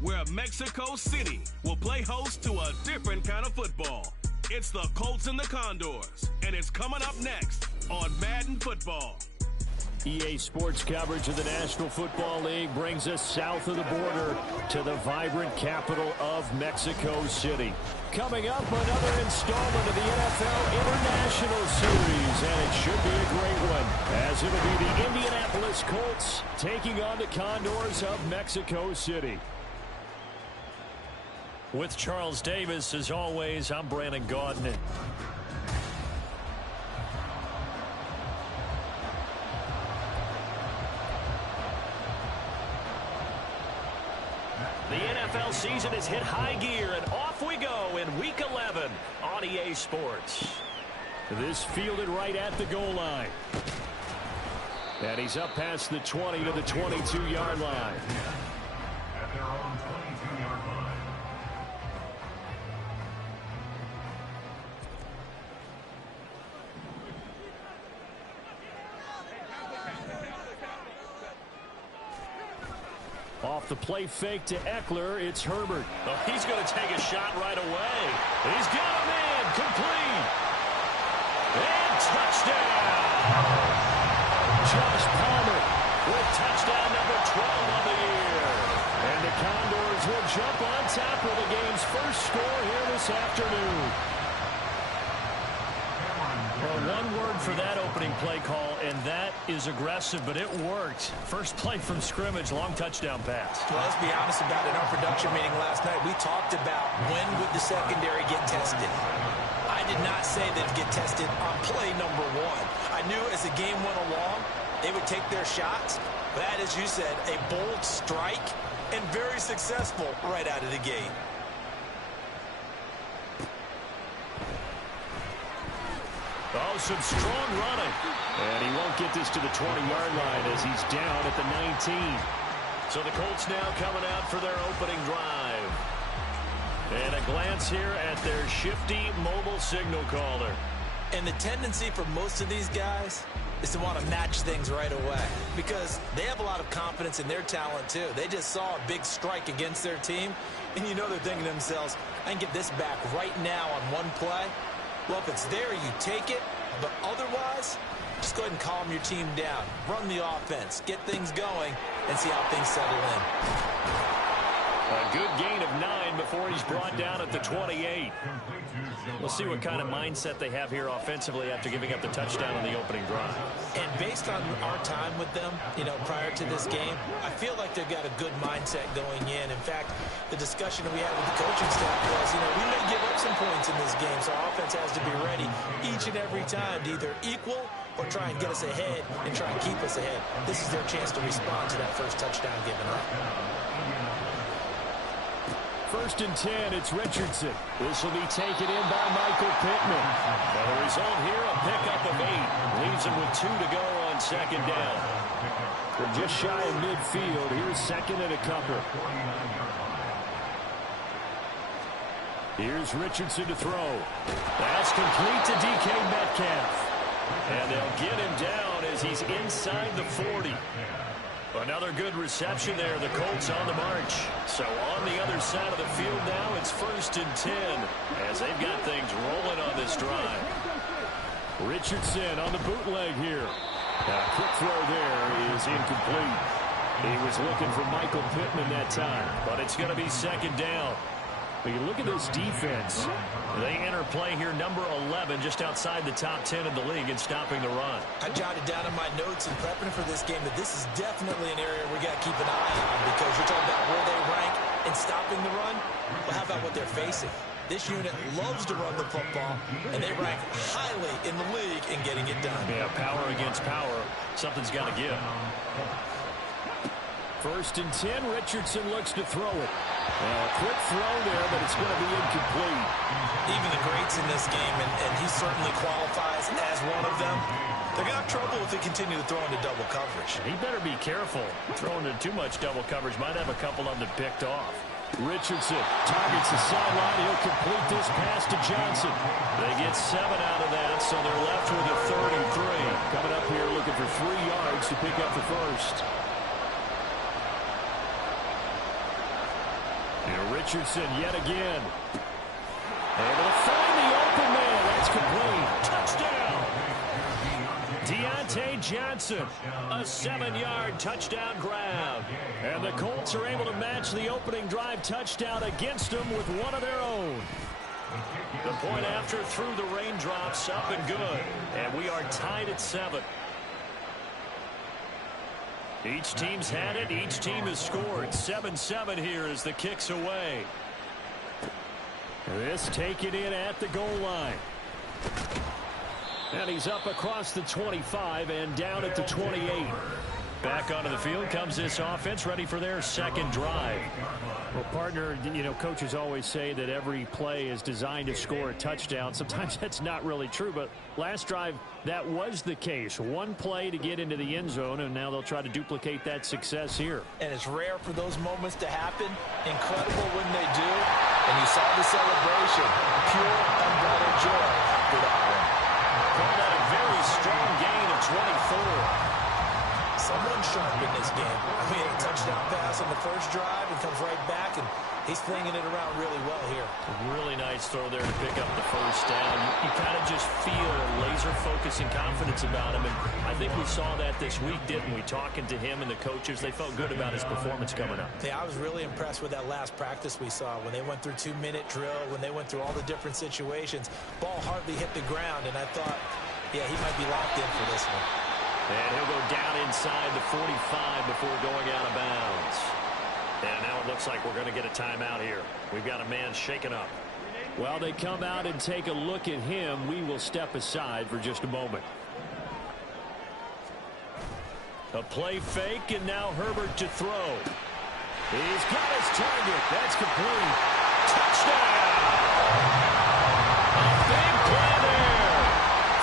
where Mexico City will play host to a different kind of football. It's the Colts and the Condors, and it's coming up next on Madden Football. EA Sports coverage of the National Football League brings us south of the border to the vibrant capital of Mexico City. Coming up, another installment of the NFL International Series, and it should be a great one, as it'll be the Indianapolis Colts taking on the Condors of Mexico City. With Charles Davis, as always, I'm Brandon Gaudin. The NFL season has hit high gear, and off we go in Week 11 on EA Sports. This fielded right at the goal line. And he's up past the 20 to the 22-yard line. At their own 22-yard line. Off the play fake to Eckler, it's Herbert. Oh, he's going to take a shot right away. He's got him in, complete. And touchdown. Josh Palmer with touchdown number 12 of the year. And the Condors will jump on top of the game's first score here this afternoon. Well, one word for that opening play call, and that is aggressive, but it worked. First play from scrimmage, long touchdown pass. Well, let's be honest about it. In our production meeting last night, we talked about when would the secondary get tested. I did not say they'd get tested on play number one. I knew as the game went along, they would take their shots. That, as you said, a bold strike and very successful right out of the gate. Oh, some strong running. And he won't get this to the 20-yard line as he's down at the 19. So the Colts now coming out for their opening drive. And a glance here at their shifty mobile signal caller. And the tendency for most of these guys is to want to match things right away because they have a lot of confidence in their talent too. They just saw a big strike against their team, and you know they're thinking to themselves, I can get this back right now on one play. Well, if it's there, you take it. But otherwise, just go ahead and calm your team down. Run the offense. Get things going and see how things settle in. A good gain of 9 before he's brought down at the 28. We'll see what kind of mindset they have here offensively after giving up the touchdown on the opening drive. And based on our time with them, prior to this game, I feel like they've got a good mindset going in. In fact, the discussion that we had with the coaching staff was, we may give up some points in this game, so our offense has to be ready each and every time to either equal or try and get us ahead and try and keep us ahead. This is their chance to respond to that first touchdown given up. First and 10, it's Richardson. This will be taken in by Michael Pittman. And the result here, a pickup of 8. Leaves him with 2 to go on second down. We're just shy of midfield. Here's second and a couple. Here's Richardson to throw. That's complete to DK Metcalf. And they'll get him down as he's inside the 40. Another good reception there. The Colts on the march. So on the other side of the field now, it's first and 10 as they've got things rolling on this drive. Richardson on the bootleg here. A quick throw there is incomplete. He was looking for Michael Pittman that time, but it's going to be second down. But you look at this defense. They enter play here, number 11, just outside the top 10 in the league in stopping the run. I jotted down in my notes in prepping for this game that this is definitely an area we got to keep an eye on because you're talking about where they rank in stopping the run. Well, how about what they're facing? This unit loves to run the football, and they rank highly in the league in getting it done. Yeah, power against power. Something's got to give. First and 10, Richardson looks to throw it. A quick throw there, but it's going to be incomplete. Even the greats in this game, and he certainly qualifies as one of them, they're going to have trouble if they continue to throw into double coverage. He better be careful. Throwing into too much double coverage might have a couple of them picked off. Richardson targets the sideline. He'll complete this pass to Johnson. They get 7 out of that, so they're left with a 3rd and 3. Coming up here looking for 3 yards to pick up the first. And Richardson yet again. Able to find the open man. That's complete. Touchdown. Deontay Johnson, a 7-yard touchdown grab. And the Colts are able to match the opening drive touchdown against them with one of their own. The point after through the raindrops, up and good. And we are tied at 7. Each team's had it. Each team has scored. 7-7 here as the kick's away. This taken in at the goal line. And he's up across the 25 and down at the 28. Back onto the field comes this offense, ready for their second drive. Well, partner, you know, coaches always say that every play is designed to score a touchdown. Sometimes that's not really true, but last drive, that was the case. One play to get into the end zone, and now they'll try to duplicate that success here. And it's rare for those moments to happen. Incredible when they do. And you saw the celebration. Pure, unbridled joy for that one. Called that a very strong gain of 24. Someone sharp in this game. I mean, a touchdown pass on the first drive and comes right back, and he's flinging it around really well here. A really nice throw there to pick up the first down. You kind of just feel a laser focus and confidence about him, and I think we saw that this week, didn't we? Talking to him and the coaches, they felt good about his performance coming up. Yeah, I was really impressed with that last practice we saw when they went through 2-minute drill, when they went through all the different situations. Ball hardly hit the ground, and I thought, yeah, he might be locked in for this one. And he'll go down inside the 45 before going out of bounds. And now it looks like we're going to get a timeout here. We've got a man shaken up. While they come out and take a look at him, we will step aside for just a moment. A play fake, and now Herbert to throw. He's got his target. That's complete. Touchdown! A big play there.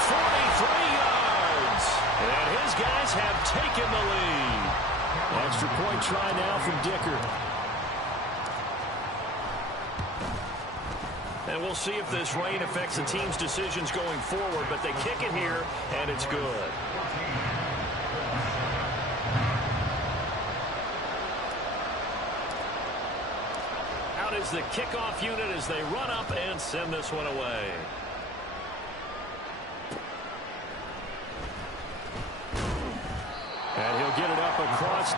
43 yards. And his guys have taken the lead. Extra point try now from Dicker. And we'll see if this rain affects the team's decisions going forward, but they kick it here, and it's good. Out is the kickoff unit as they run up and send this one away. And he'll get it up across.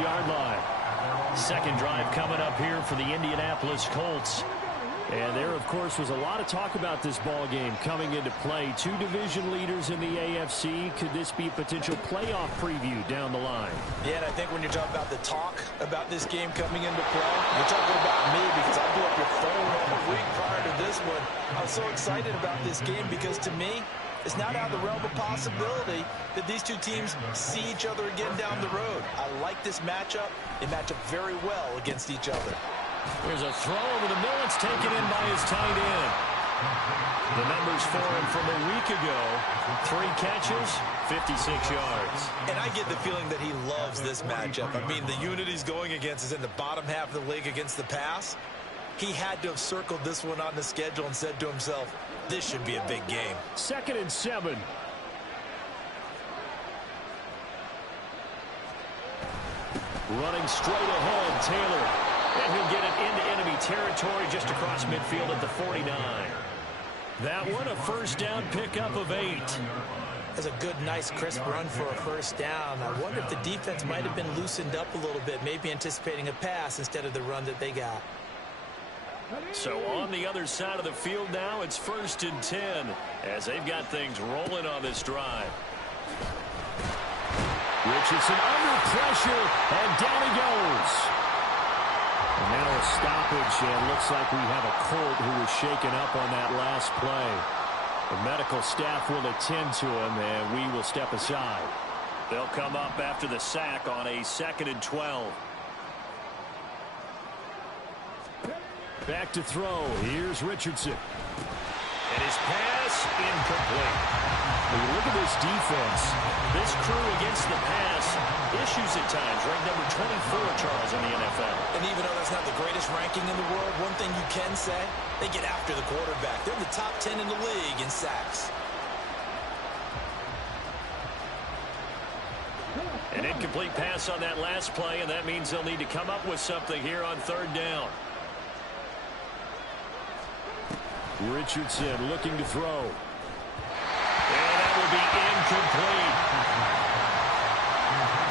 Yard line. Second drive coming up here for the Indianapolis Colts. And there, of course, was a lot of talk about this ball game coming into play. Two division leaders in the AFC. Could this be a potential playoff preview down the line? Yeah, and I think when you're talking about the talk about this game coming into play, you're talking about me because I blew up your phone a week prior to this one. I was so excited about this game because to me, it's not out of the realm of possibility that these two teams see each other again down the road. I like this matchup. They match up very well against each other. There's a throw over the middle. It's taken in by his tight end. The numbers for him from a week ago. 3 catches, 56 yards. And I get the feeling that he loves this matchup. I mean, the unit he's going against is in the bottom half of the league against the pass. He had to have circled this one on the schedule and said to himself, this should be a big game. 2nd and 7. Running straight ahead, Taylor. And he'll get it into enemy territory just across midfield at the 49. That one, a first down pickup of 8. That's a good, nice, crisp run for a first down. I wonder if the defense might have been loosened up a little bit, maybe anticipating a pass instead of the run that they got. So on the other side of the field now, it's 1st and 10 as they've got things rolling on this drive. Richardson under pressure, and down he goes. And now a stoppage, and looks like we have a Colt who was shaken up on that last play. The medical staff will attend to him, and we will step aside. They'll come up after the sack on a 2nd and 12. Back to throw. Here's Richardson. And his pass incomplete. When you look at this defense, this crew against the pass, issues at times, ranked number 24, Charles, in the NFL. And even though that's not the greatest ranking in the world, one thing you can say, they get after the quarterback. They're in the top 10 in the league in sacks. An incomplete pass on that last play, and that means they'll need to come up with something here on 3rd down. Richardson looking to throw. And that will be incomplete.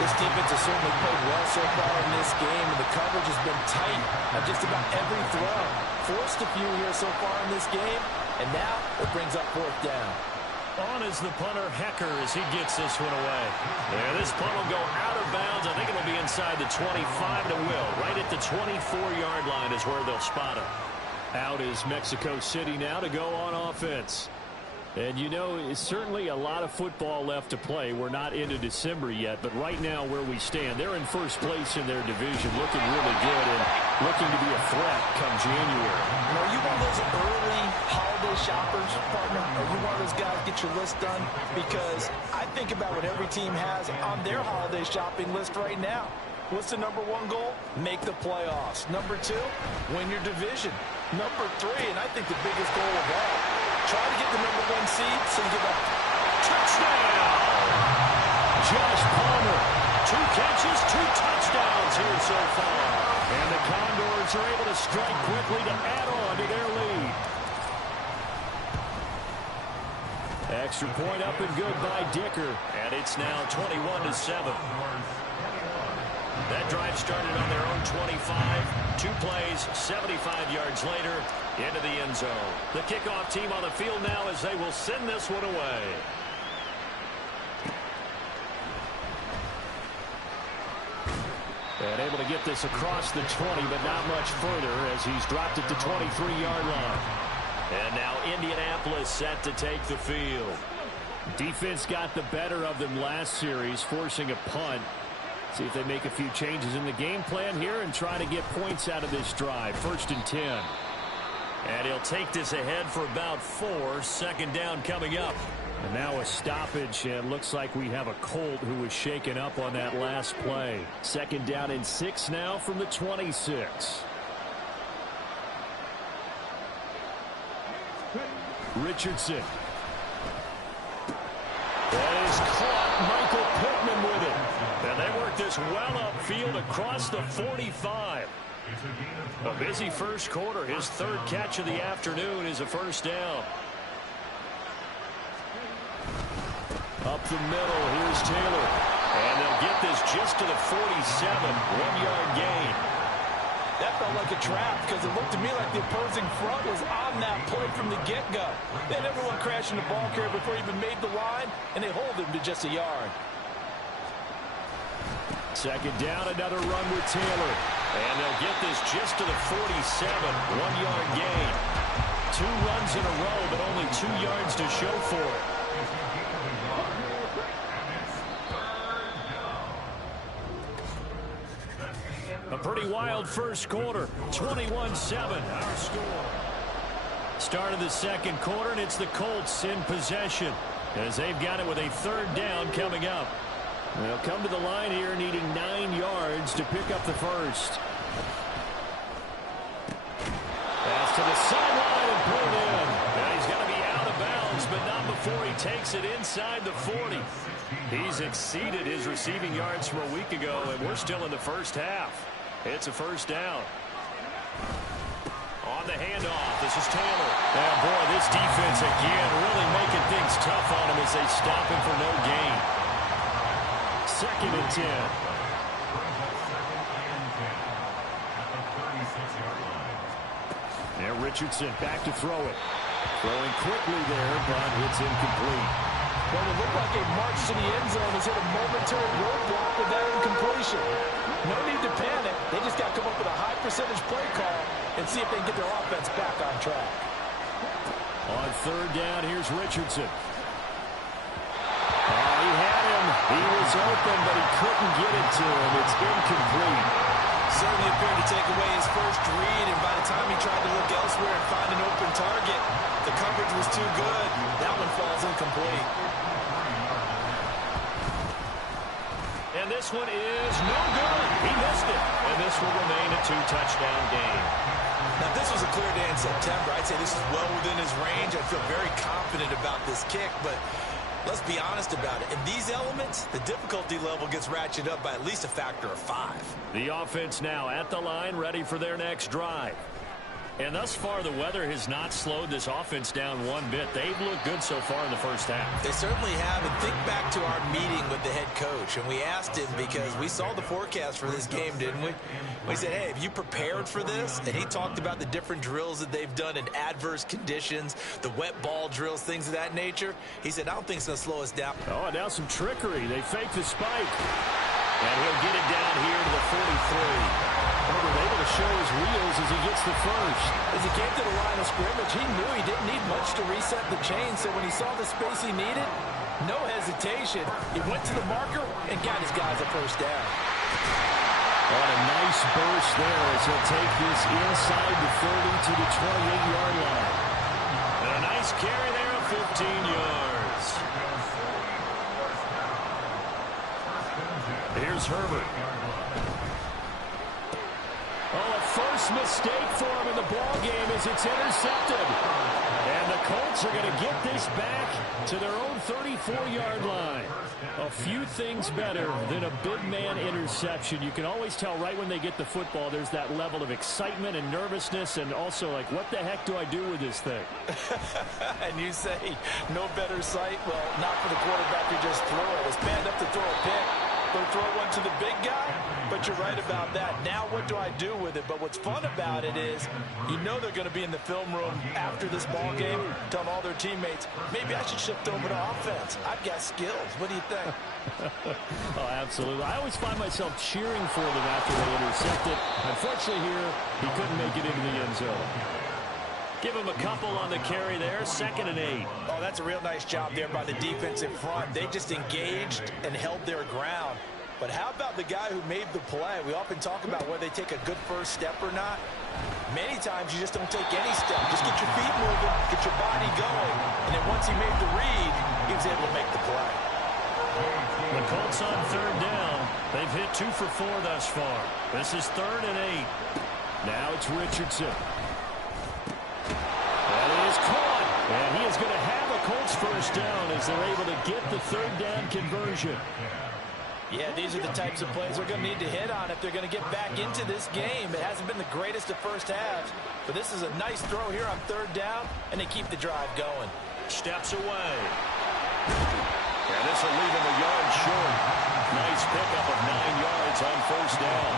This defense has certainly played well so far in this game, and the coverage has been tight on just about every throw. Forced a few here so far in this game, and now it brings up 4th down. On is the punter, Hecker, as he gets this one away. Yeah, this punt will go out of bounds. I think it'll be inside the 25, and it will. Right at the 24-yard line is where they'll spot him. Out is Mexico City now to go on offense. And, you know, it's certainly a lot of football left to play. We're not into December yet, but right now where we stand, they're in first place in their division, looking really good and looking to be a threat come January. You know, are you one of those early holiday shoppers, partner? Are you one of those guys get your list done? Because I think about what every team has on their holiday shopping list right now. What's the number 1 goal? Make the playoffs. Number 2, win your division. Number 3, and I think the biggest goal of all, try to get the number 1 seed so you get a touchdown. Josh Palmer. 2 catches, 2 touchdowns here so far. And the Condors are able to strike quickly to add on to their lead. Extra point up and good by Dicker. And it's now 21-7. That drive started on their own 25. 2 plays, 75 yards later, into the end zone. The kickoff team on the field now as they will send this one away. And able to get this across the 20, but not much further as he's dropped it to 23-yard line. And now Indianapolis set to take the field. Defense got the better of them last series, forcing a punt. See if they make a few changes in the game plan here and try to get points out of this drive. 1st and 10. And he'll take this ahead for about 4. 2nd down coming up. And now a stoppage, and looks like we have a Colt who was shaken up on that last play. 2nd down and 6 now from the 26. Richardson. That is caught. Michael Pittman with it. And they work this well upfield across the 45. A busy first quarter. His 3rd catch of the afternoon is a 1st down. Up the middle, here's Taylor. And they'll get this just to the 47. 1-yard gain. That felt like a trap because it looked to me like the opposing front was on that play from the get-go. They had everyone crashing the ball carrier before he even made the line, and they hold him to just a yard. 2nd down, another run with Taylor. And they'll get this just to the 47. 1-yard gain. 2 runs in a row, but only 2 yards to show for it. A pretty wild first quarter. 21-7 our score. Start of the 2nd quarter, and it's the Colts in possession as they've got it with a 3rd down coming up. They'll come to the line here needing 9 yards to pick up the first. Pass to the sideline and put it in. Now he's got to be out of bounds, but not before he takes it inside the 40. He's exceeded his receiving yards from a week ago, and we're still in the first half. It's a 1st down. On the handoff, this is Taylor. And boy, this defense again really making things tough on him as they stop him for no gain. 2nd and 10. Richardson back to throw it. Throwing quickly there, but it's incomplete. Well, it looked like a march to the end zone has hit a momentary roadblock with that incompletion. No need to panic. They just got to come up with a high percentage play call and see if they can get their offense back on track. On third down, here's Richardson. Oh, he had him. He was open, but he couldn't get it to him. It's incomplete. Certainly appeared to take away his first read, and by the time he tried to look elsewhere and find an open target, the coverage was too good. That one falls incomplete. And this one is no good. He missed it. And this will remain a 2-touchdown game. Now, if this was a clear day in September, I'd say this is well within his range. I feel very confident about this kick, but let's be honest about it. In these elements, the difficulty level gets ratcheted up by at least a factor of 5. The offense now at the line, ready for their next drive. And thus far, the weather has not slowed this offense down one bit. They've looked good so far in the first half. They certainly have. And think back to our meeting with the head coach. And we asked him because we saw the forecast for this game, didn't we? We said, hey, have you prepared for this? And he talked about the different drills that they've done in adverse conditions, the wet ball drills, things of that nature. He said, I don't think it's going to slow us down. Oh, and now some trickery. They fake the spike. And he'll get it down here to the 43. Herbert able to show his wheels as he gets the first. As he came to the line of scrimmage, he knew he didn't need much to reset the chain, so when he saw the space he needed, no hesitation. He went to the marker and got his guys a first down. On a nice burst there as he'll take this inside the 30 to the 28-yard line. And a nice carry there of 15 yards. Here's Herbert. Oh, a first mistake for him in the ball game as it's intercepted. And the Colts are going to get this back to their own 34-yard line. A few things better than a big man interception. You can always tell right when they get the football, there's that level of excitement and nervousness and also like, what the heck do I do with this thing? And you say, no better sight? Well, not for the quarterback who just threw it. It's banned up to throw a pick. They'll throw one to the big guy, but you're right about that. Now what do I do with it? But what's fun about it is you know they're going to be in the film room after this ball game telling all their teammates, maybe I should shift over to offense. I've got skills. What do you think? Oh, absolutely. I always find myself cheering for them after they intercept it. Unfortunately here, he couldn't make it into the end zone. Give him a couple on the carry there, 2nd and 8. Oh, that's a real nice job there by the defensive front. They just engaged and held their ground. But how about the guy who made the play? We often talk about whether they take a good first step or not. Many times you just don't take any step. Just get your feet moving, get your body going. And then once he made the read, he was able to make the play. The Colts on third down. They've hit 2 for 4 thus far. This is 3rd and 8. Now it's Richardson. Is caught, and he is going to have a Colts first down as they're able to get the 3rd down conversion. Yeah, these are the types of plays they're going to need to hit on if they're going to get back into this game. It hasn't been the greatest of first halves, but this is a nice throw here on 3rd down, and they keep the drive going. Steps away. And this will leave him a yard short. Nice pickup of 9 yards on first down.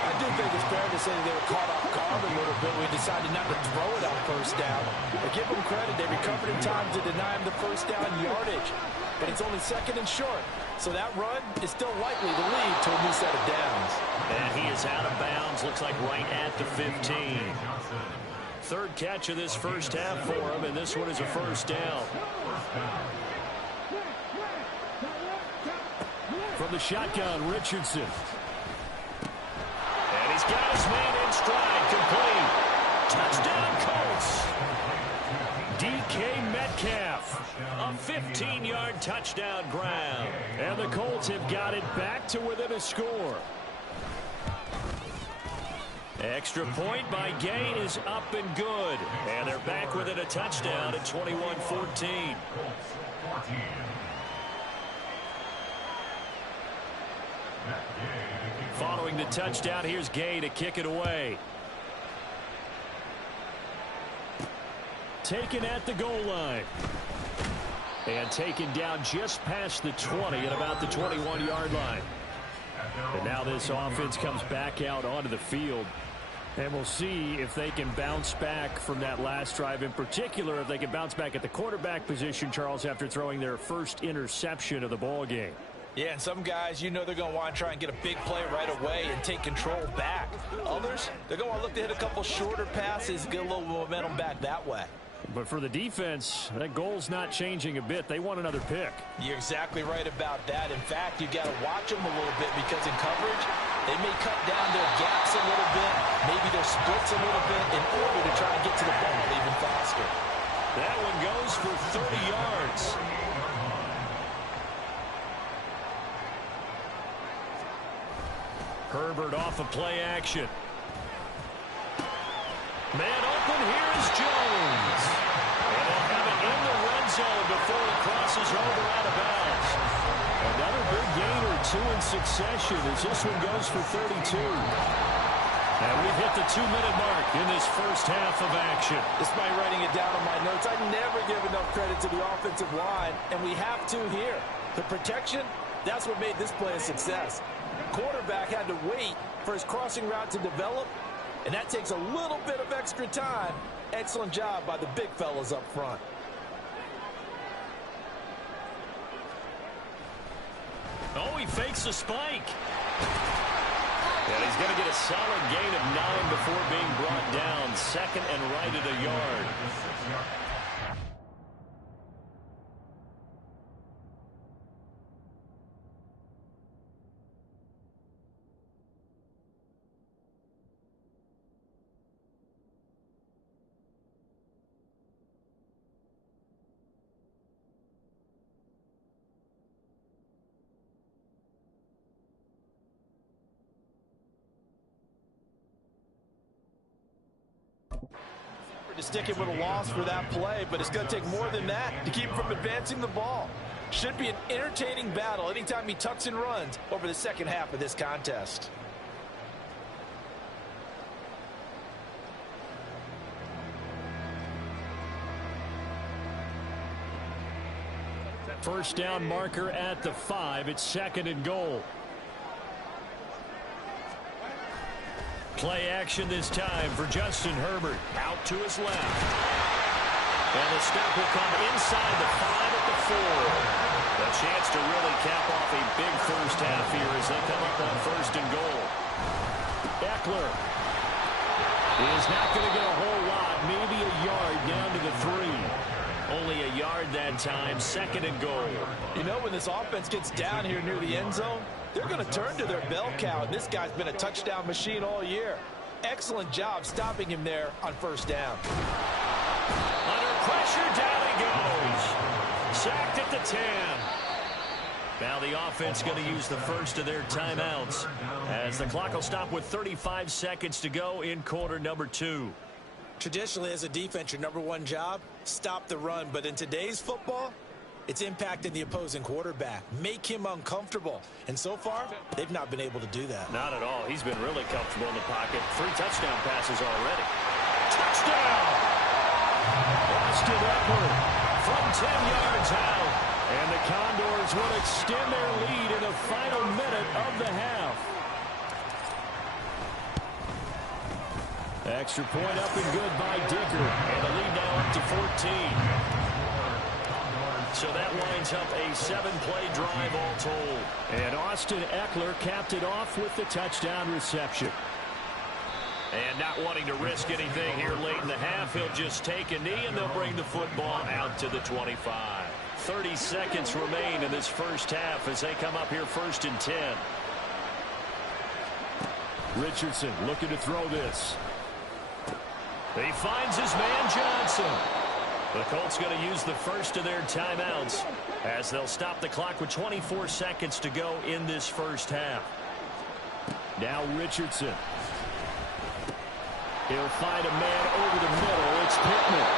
I do think it's fair to say they were caught off guard a little bit. We decided not to throw it on first down. But give them credit. They recovered in time to deny him the first down yardage. But it's only 2nd and short. So that run is still likely to lead to a new set of downs. And he is out of bounds. Looks like right at the 15. 3rd catch of this first half for him, and this one is a first down. From the shotgun, Richardson. And he's got his man in stride, complete. Touchdown, Colts. DK Metcalf, a 15-yard touchdown ground. And the Colts have got it back to within a score. Extra point by Gain is up and good. And they're back within a touchdown at 21-14. Following the touchdown, here's Gay to kick it away. Taken at the goal line. And taken down just past the 20 at about the 21-yard line. And now this offense comes back out onto the field. And we'll see if they can bounce back from that last drive. In particular, if they can bounce back at the quarterback position, Charles, after throwing their first interception of the ball game. Yeah, and some guys, you know they're going to want to try and get a big play right away and take control back. Others, they're going to want to look to hit a couple shorter passes, get a little momentum back that way. But for the defense, that goal's not changing a bit. They want another pick. You're exactly right about that. In fact, you got to watch them a little bit because in coverage, they may cut down their gaps a little bit, maybe their splits a little bit in order to try and get to the ball even faster. That one goes for 30 yards. Herbert off of play action. Man open, here is Jones. And they'll have it in the red zone before he crosses over out of bounds. Another big gain or two in succession as this one goes for 32. And we've hit the 2-minute mark in this first half of action. Despite writing it down on my notes, I never give enough credit to the offensive line, and we have to here. The protection, that's what made this play a success. Quarterback had to wait for his crossing route to develop, and that takes a little bit of extra time. Excellent job by the big fellas up front. Oh, he fakes a spike. And he's going to get a solid gain of 9 before being brought down. Second and right at a yard. To stick him with a loss for that play, but it's going to take more than that to keep him from advancing the ball. Should be an entertaining battle anytime he tucks and runs over the second half of this contest. First down marker at the 5. It's second and goal. Play action this time for Justin Herbert. Out to his left. And the stop will come inside the 5 at the 4. A chance to really cap off a big first half here as they come up on first and goal. Eckler is not going to get a whole lot. Maybe a yard down to the 3. Only a yard that time. Second and goal. You know, when this offense gets down here near the end zone, they're going to turn to their bell cow, and this guy's been a touchdown machine all year. Excellent job stopping him there on first down. Under pressure, down he goes. Sacked at the 10. Now the offense going to use the first of their timeouts as the clock will stop with 35 seconds to go in quarter number 2. Traditionally, as a defense, your number one job, stop the run. But in today's football, it's impacting the opposing quarterback. Make him uncomfortable. And so far, they've not been able to do that. Not at all. He's been really comfortable in the pocket. 3 touchdown passes already. Touchdown! Austin Eckler from 10 yards out. And the Condors will extend their lead in the final minute of the half. Extra point up and good by Dicker. And the lead now up to 14. So that winds up a 7-play drive all told. And Austin Eckler capped it off with the touchdown reception. And not wanting to risk anything here late in the half, he'll just take a knee and they'll bring the football out to the 25. 30 seconds remain in this first half as they come up here first and 10. Richardson looking to throw this. He finds his man Johnson. The Colts going to use the first of their timeouts as they'll stop the clock with 24 seconds to go in this first half. Now Richardson. He'll find a man over the middle. It's Pittman.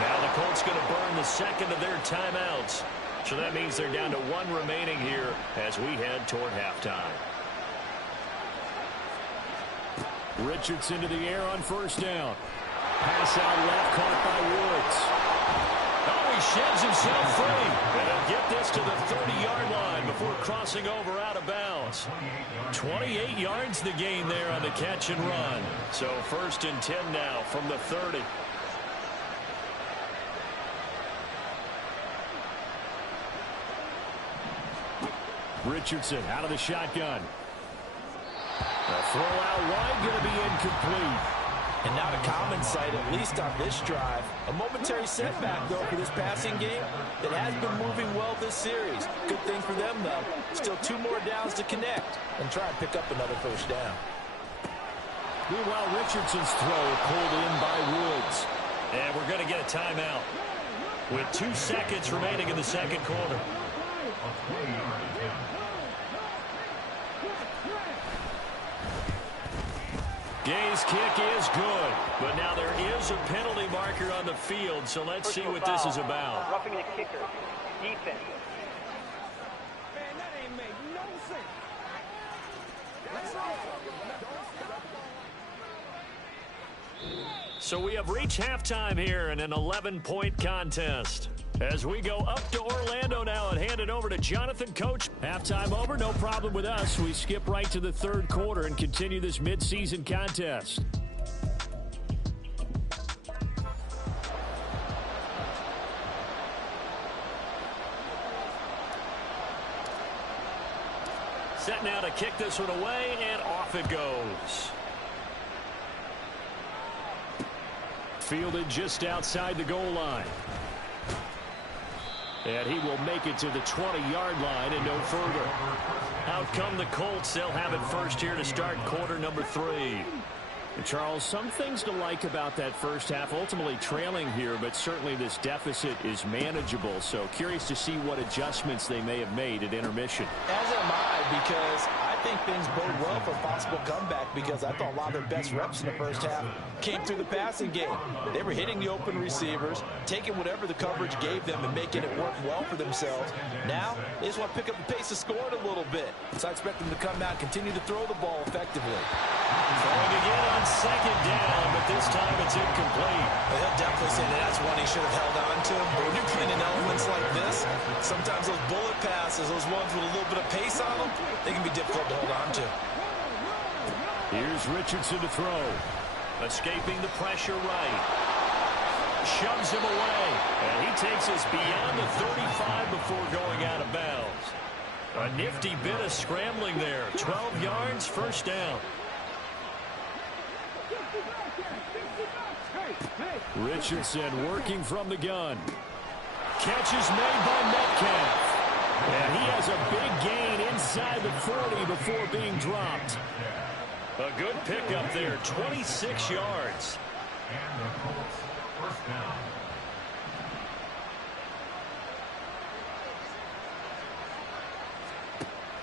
Now the Colts going to burn the second of their timeouts. So that means they're down to 1 remaining here as we head toward halftime. Richardson to the air on first down. Pass out left, caught by Woods. Oh, he sheds himself free. And he'll get this to the 30-yard line before crossing over out of bounds. downs. 28 yards the gain there on the catch and run. So 1st and 10 now from the 30. Richardson out of the shotgun. The throw out wide, going to be incomplete. And not a common sight, at least on this drive. A momentary setback, though, for this passing game that has been moving well this series. Good thing for them, though. Still 2 more downs to connect and try and pick up another 1st down. Meanwhile, Richardson's throw pulled in by Woods. And we're going to get a timeout with 2 seconds remaining in the 2nd quarter. Gay's kick is good, but now there is a penalty marker on the field, so let's see what this is about. Roughing the kicker. Defense. Man, that ain't make no sense. So we have reached halftime here in an 11-point contest. As we go up to Orlando now and hand it over to Jonathan Coach. Halftime over, no problem with us. We skip right to the 3rd quarter and continue this midseason contest. Set now to kick this one away, and off it goes. Fielded just outside the goal line. And he will make it to the 20-yard line and no further. Out come the Colts. They'll have it first here to start quarter number 3. And Charles, some things to like about that first half. Ultimately trailing here, but certainly this deficit is manageable. So curious to see what adjustments they may have made at intermission. As am I, because I think things bode well for a possible comeback, because I thought a lot of their best reps in the first half came through the passing game. They were hitting the open receivers, taking whatever the coverage gave them and making it work well for themselves. Now, they just want to pick up the pace of scoring a little bit. So I expect them to come out and continue to throw the ball effectively. Throwing again on 2nd down, but this time it's incomplete. Well, he'll definitely say that that's one he should have held on to. But when you're playing in elements like this, sometimes those bullet passes, those ones with a little bit of pace on them, they can be difficult to hold on to. Here's Richardson to throw. Escaping the pressure right. Shoves him away. And he takes us beyond the 35 before going out of bounds. A nifty bit of scrambling there. 12 yards, 1st down. Richardson working from the gun. Catch is made by Metcalf. And he has a big gain inside the 40 before being dropped. A good pickup there, 26 yards. And the Colts, 1st down.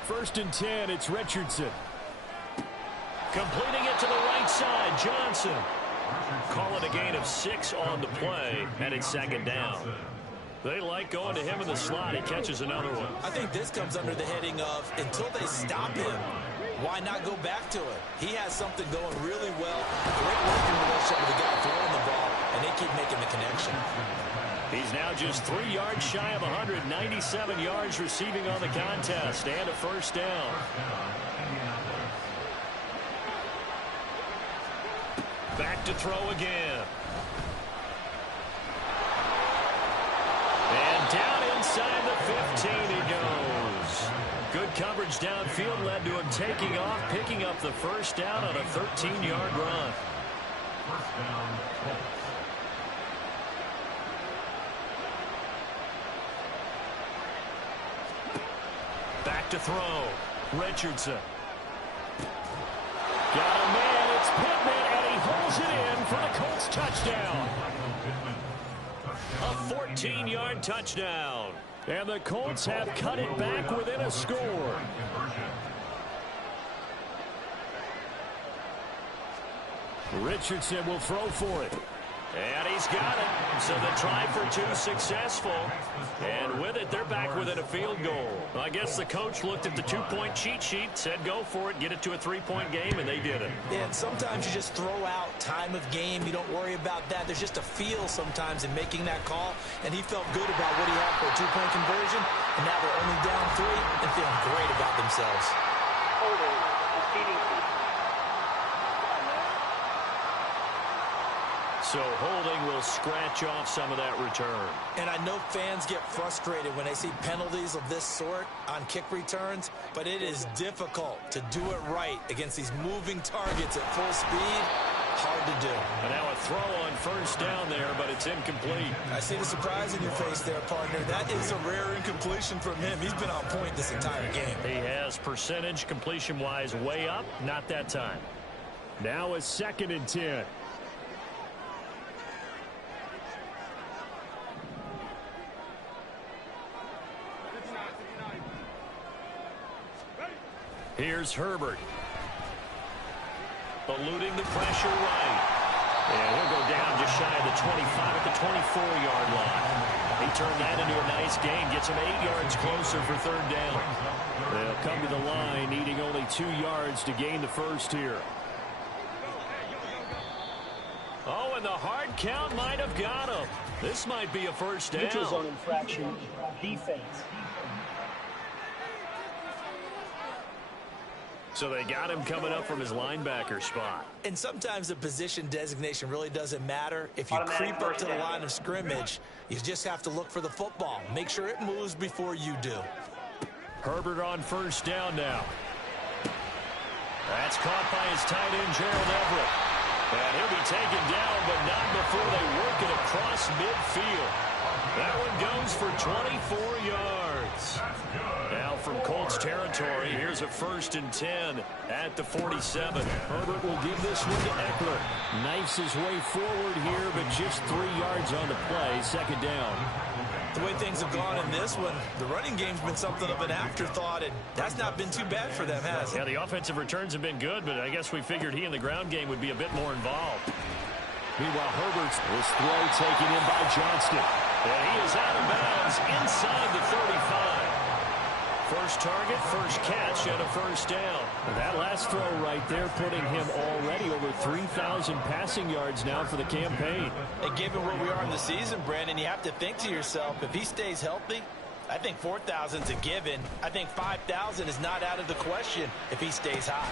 First and 10, it's Richardson. Completing it to the right side, Johnson. Call it a gain of 6 on the play, and it's 2nd down. They like going to him in the slot. He catches another one. I think this comes under the heading of, until they stop him, why not go back to it? He has something going really well. Great working relationship with the guy throwing the ball, and they keep making the connection. He's now just 3 yards shy of 197 yards receiving on the contest, and a 1st down. Back to throw again. And down inside the 15 he goes. Good coverage downfield led to him taking off, picking up the 1st down on a 13-yard run. 1st down, Colts. Back to throw. Richardson. Got a man. It's Pittman, and he holds it in for the Colts touchdown. A 14-yard touchdown. And the Colts have cut it back within a score. Richardson will throw for it. And he's got it. So the try for 2 successful. And with it, they're back within a field goal. I guess the coach looked at the 2-point cheat sheet, said go for it, get it to a 3-point game, and they did it. And sometimes you just throw out time of game. You don't worry about that. There's just a feel sometimes in making that call. And he felt good about what he had for a 2-point conversion. And now they're only down 3 and feeling great about themselves. So holding will scratch off some of that return. And I know fans get frustrated when they see penalties of this sort on kick returns, but it is difficult to do it right against these moving targets at full speed. Hard to do. And now a throw on first down there, but it's incomplete. I see the surprise in your face there, partner. That is a rare incompletion from him. He's been on point this entire game. He has percentage completion-wise way up, not that time. Now a 2nd and 10. Here's Herbert. Eluding the pressure right. And he'll go down just shy of the 25 at the 24-yard line. He turned that into a nice gain. Gets him 8 yards closer for 3rd down. They'll come to the line needing only 2 yards to gain the first here. Oh, and the hard count might have got him. This might be a first down. Neutral zone infraction, defense. So they got him coming up from his linebacker spot. And sometimes the position designation really doesn't matter. If you creep up to the line of scrimmage, you just have to look for the football. Make sure it moves before you do. Herbert on first down now. That's caught by his tight end, Gerald Everett. And he'll be taken down, but not before they work it across midfield. That one goes for 24 yards. Now from Colts territory, here's a 1st and 10 at the 47. Herbert will give this one to Eckler. Knifes his way forward here, but just 3 yards on the play. 2nd down. The way things have gone in this one, the running game's been something of an afterthought, and that's not been too bad for them, has it? Yeah, the offensive returns have been good, but I guess we figured he in the ground game would be a bit more involved. Meanwhile, Herbert's this throw taken in by Johnston. And he is out of bounds inside the 35. First target, first catch, and a first down. And that last throw right there putting him already over 3,000 passing yards now for the campaign. And given where we are in the season, Brandon, you have to think to yourself, if he stays healthy, I think 4,000's a given. I think 5,000 is not out of the question if he stays hot.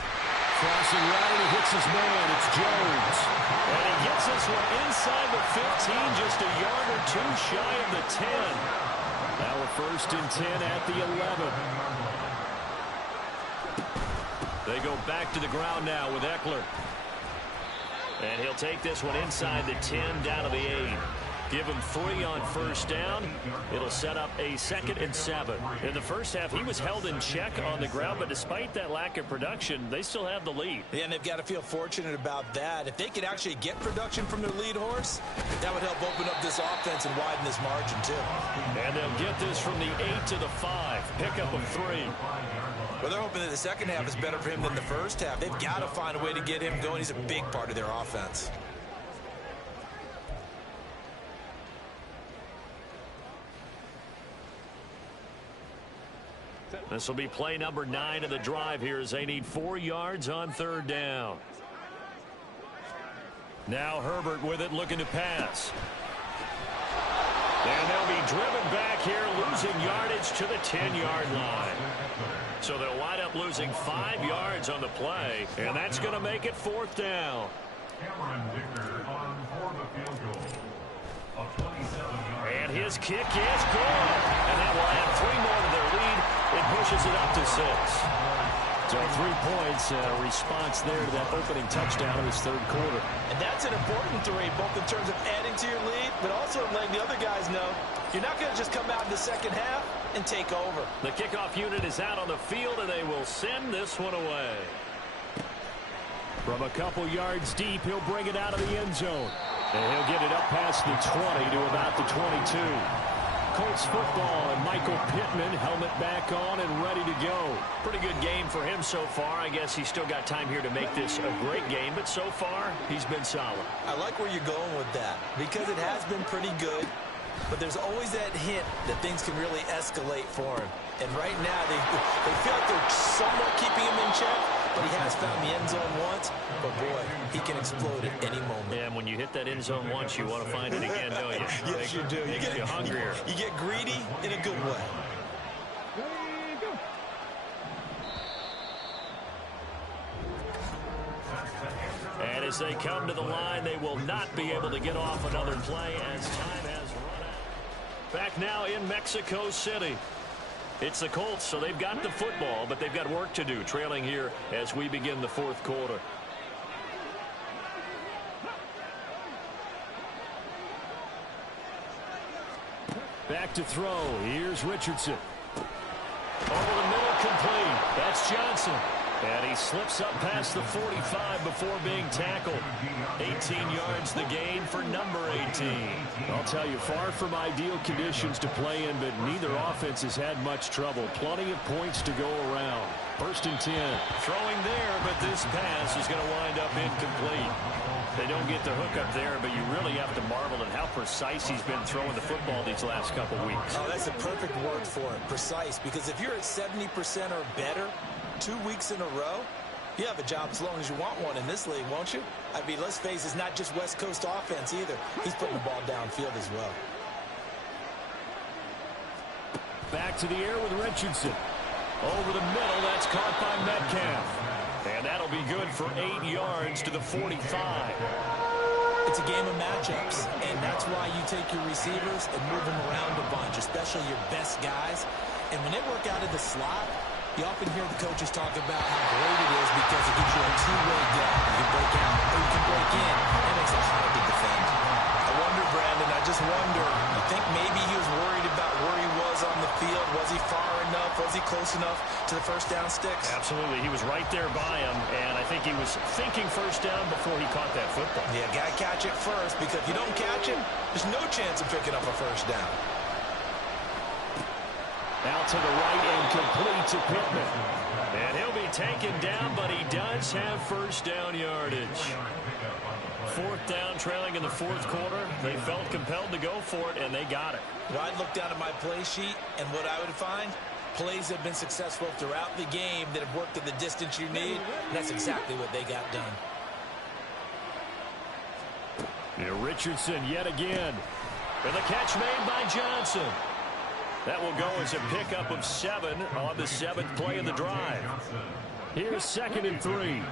Crossing right, and he hits his man. It's Jones. And he gets this one inside the 15, just a yard or 2 shy of the 10. Now a 1st and 10 at the 11. They go back to the ground now with Eckler. And he'll take this one inside the 10, down to the 8. Give him 3 on first down. It'll set up a 2nd and 7. In the first half, he was held in check on the ground, but despite that lack of production, they still have the lead. Yeah, and they've got to feel fortunate about that. If they could actually get production from their lead horse, that would help open up this offense and widen this margin, too. And they'll get this from the 8 to the 5. Pickup of 3. Well, they're hoping that the second half is better for him than the first half. They've got to find a way to get him going. He's a big part of their offense. This will be play number 9 of the drive here as they need 4 yards on 3rd down. Now Herbert with it, looking to pass. And they'll be driven back here, losing yardage to the 10-yard line. So they'll wind up losing 5 yards on the play, and that's going to make it 4th down. And his kick is good. And that will add 3 more to their lead. It pushes it up to 6. So 3 points, response there to that opening touchdown in his 3rd quarter. And that's an important 3, both in terms of adding to your lead, but also letting the other guys know you're not going to just come out in the second half and take over. The kickoff unit is out on the field, and they will send this one away. From a couple yards deep, he'll bring it out of the end zone. And he'll get it up past the 20 to about the 22. Colts football, and Michael Pittman, helmet back on and ready to go. Pretty good game for him so far. I guess he's still got time here to make this a great game, but so far, he's been solid. I like where you're going with that, because it has been pretty good, but there's always that hint that things can really escalate for him. And right now, they feel like they're somewhat keeping him in check, but he has found the end zone once. But, boy, he can explode at any moment. And when you hit that end zone once, you want to find it again, don't you? Yes, you do. You get hungrier. You get greedy in a good way. And as they come to the line. They will not be able to get off another play as time has run out. Back now in Mexico City. It's the Colts, so they've got the football, but they've got work to do, trailing here as we begin the fourth quarter. Back to throw. Here's Richardson. Over the middle, complete. That's Johnson. And he slips up past the 45 before being tackled. 18 yards the gain for number 18. I'll tell you, far from ideal conditions to play in, but neither offense has had much trouble. Plenty of points to go around. 1st and 10. Throwing there, but this pass is going to wind up incomplete. They don't get the hook up there, but you really have to marvel at how precise he's been throwing the football these last couple weeks. Oh, that's a perfect word for it, precise, because if you're at 70% or better 2 weeks in a row, you have a job as long as you want one in this league, won't you? I mean, let's face it, it's not just West Coast offense either. He's putting the ball downfield as well. Back to the air with Richardson. Over the middle, that's caught by Metcalf. And that'll be good for 8 yards to the 45. It's a game of matchups, and that's why you take your receivers and move them around a bunch, especially your best guys. And when they work out of the slot, you often hear the coaches talk about how great it is because it gives you a two-way go. You can break out or you can break in. That makes it hard to defend. I wonder, Brandon, I just wonder, you think maybe he was worried about where he was on the field? Was he far enough? Was he close enough to the first down sticks? Absolutely. He was right there by him, and I think he was thinking first down before he caught that football. Yeah, got to catch it first, because if you don't catch it, there's no chance of picking up a first down. Out to the right and complete to Pittman. And he'll be taken down, but he does have first down yardage. 4th down, trailing in the fourth quarter. They felt compelled to go for it, and they got it. Well, I'd look down at my play sheet, and what I would find, plays have been successful throughout the game that have worked at the distance you need, and that's exactly what they got done. Yeah, Richardson yet again. And the catch made by Johnson. That will go as a pickup of 7 on the 7th play of the drive. Here's 2nd and 3.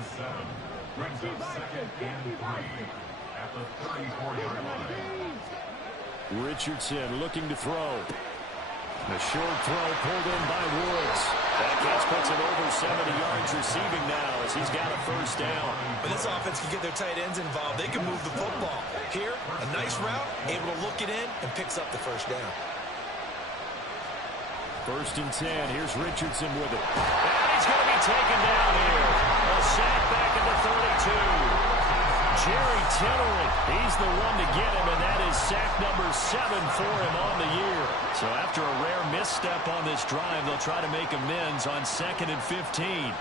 Brings up 2nd and 3 at the 34-yard line. Richardson looking to throw. A short throw pulled in by Woods. That catch puts him over 70 yards receiving now as he's got a first down. When this offense can get their tight ends involved, they can move the football. Here, a nice route, able to look it in, and picks up the first down. 1st and 10. Here's Richardson with it. And he's going to be taken down here. A sack back at the 32. Jerry Tillery, he's the one to get him, and that is sack number 7 for him on the year. So after a rare misstep on this drive, they'll try to make amends on 2nd and 15.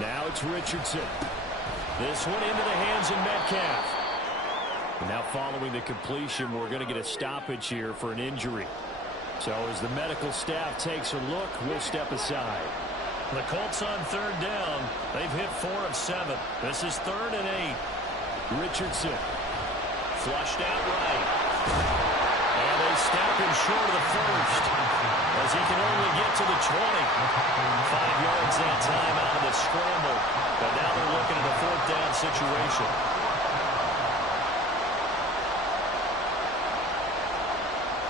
Now it's Richardson. This one into the hands of Metcalf. Now following the completion, we're going to get a stoppage here for an injury. So as the medical staff takes a look, we'll step aside. The Colts on 3rd down. They've hit 4 of 7. This is 3rd and 8. Richardson. Flushed out right. And they stop him short of the first as he can only get to the 20. 5 yards that time out of the scramble. But now they're looking at a 4th down situation.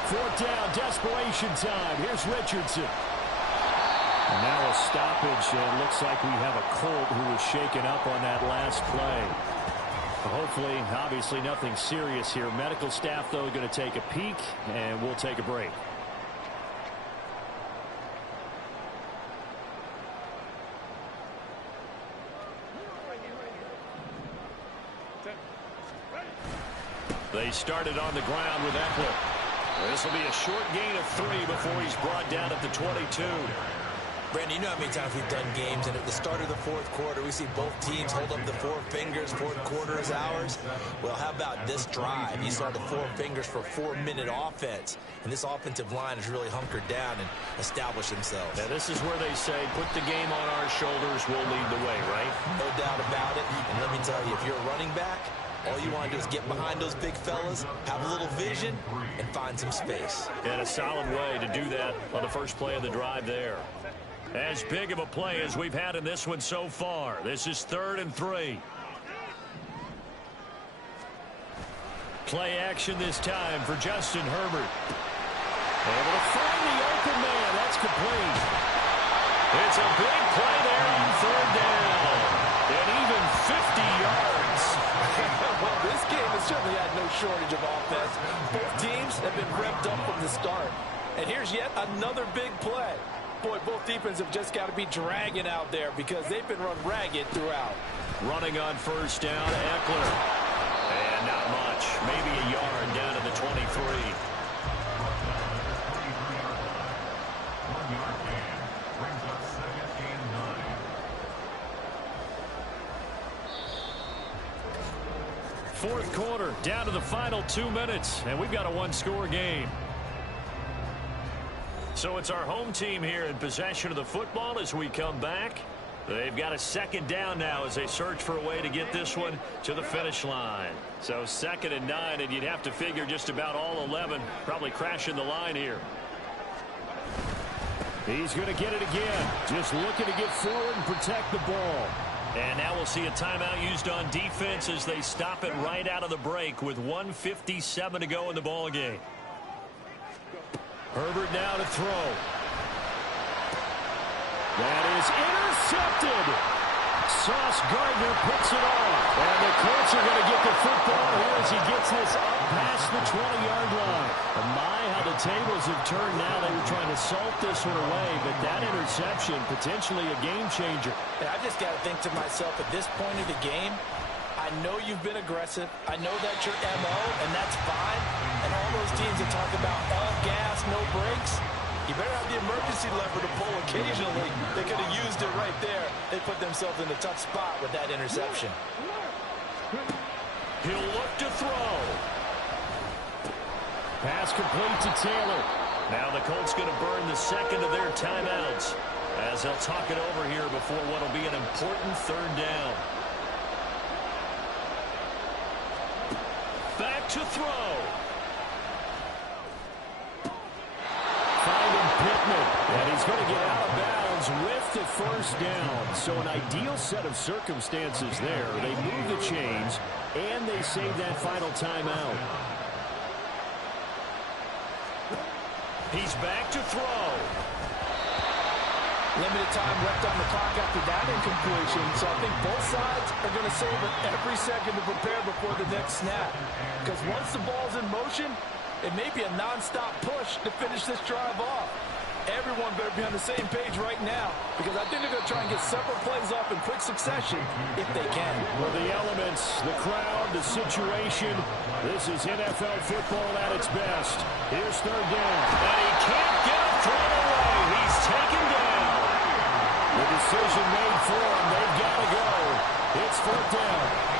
4th down, desperation time. Here's Richardson. And now a stoppage, and looks like we have a Colt who was shaken up on that last play. Hopefully, obviously nothing serious here. Medical staff, though, going to take a peek, and we'll take a break. They started on the ground with Eckler. This will be a short gain of 3 before he's brought down at the 22. Brandon, you know how many times we've done games, and at the start of the fourth quarter, we see both teams hold up the 4 fingers, fourth quarter is ours. Well, how about this drive? You saw the 4 fingers for a 4-minute offense, and this offensive line has really hunkered down and established themselves. Now, this is where they say, put the game on our shoulders, we'll lead the way, right? No doubt about it, and let me tell you, if you're a running back, All you want to do is get behind those big fellas, have a little vision, and find some space. And a solid way to do that on the first play of the drive there. As big of a play as we've had in this one so far. This is 3rd and 3. Play action this time for Justin Herbert. Able to find the open man. That's complete. It's a big play there on 3rd down. And even 50 yards. Well, this game has certainly had no shortage of offense. Both teams have been revved up from the start. And here's yet another big play. Boy, both defenses have just got to be dragging out there because they've been run ragged throughout. Running on 1st down, Eckler. And not much. Maybe a yard down to the 23. 1-yard gain brings up 2nd and 9. Fourth quarter, down to the final 2 minutes, and we've got a one-score game. So it's our home team here in possession of the football as we come back. They've got a 2nd down now as they search for a way to get this one to the finish line. So 2nd and 9, and you'd have to figure just about all 11 probably crashing the line here. He's going to get it again. Just looking to get forward and protect the ball. And now we'll see a timeout used on defense as they stop it right out of the break with 1:57 to go in the ball game. Herbert now to throw. That is intercepted. Sauce Gardner puts it off. And the Colts are going to get the football here as he gets this up past the 20-yard line. And my, how the tables have turned now. They were trying to salt this one away, but that interception, potentially a game changer. And I just got to think to myself, at this point of the game, I know you've been aggressive. I know that's your MO, and that's fine. And all those teams that talk about all gas, no brakes, you better have the emergency lever to pull occasionally. They could have used it right there. They put themselves in a tough spot with that interception. He'll look to throw. Pass complete to Taylor. Now the Colts going to burn the 2nd of their timeouts as they'll talk it over here before what will be an important 3rd down. Back to throw. Finding Pittman, and he's going to get out of bounds with the 1st down. So an ideal set of circumstances there. They move the chains, and they save that final timeout. He's back to throw. Limited time left on the clock after that incompletion, so I think both sides are going to save it every second to prepare before the next snap. Because once the ball's in motion, it may be a nonstop push to finish this drive off. Everyone better be on the same page right now because I think they're going to try and get several plays off in quick succession if they can. Well, the elements, the crowd, the situation, this is NFL football at its best. Here's 3rd down. And he can't get a throw away. He's taken down. The decision made for them. They've got to go. It's 4th down.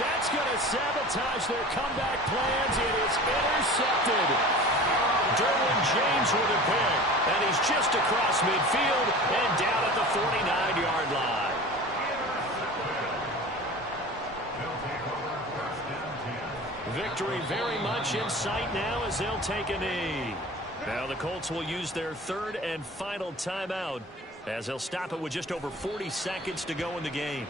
That's going to sabotage their comeback plans. It is intercepted. Derwin James with a pick. And he's just across midfield and down at the 49-yard line. Victory very much in sight now as they'll take a knee. Now the Colts will use their 3rd and final timeout as they'll stop it with just over 40 seconds to go in the game.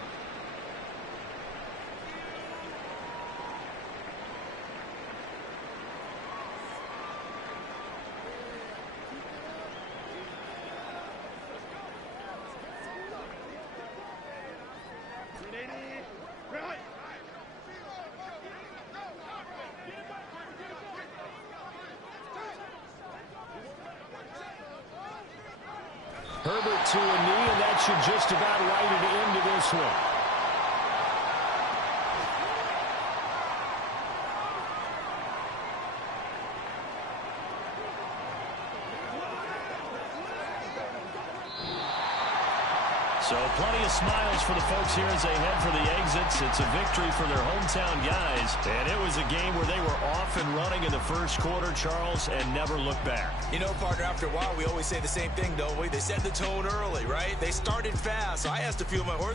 Herbert to a knee, and that should just about write it into this one. So plenty of smiles for the folks here as they head for the exits. It's a victory for their hometown guys. And it was a game where they were off and running in the first quarter, Charles, and never looked back. You know, partner, after a while, we always say the same thing, don't we? They set the tone early, right? They started fast. So I asked a few of my horse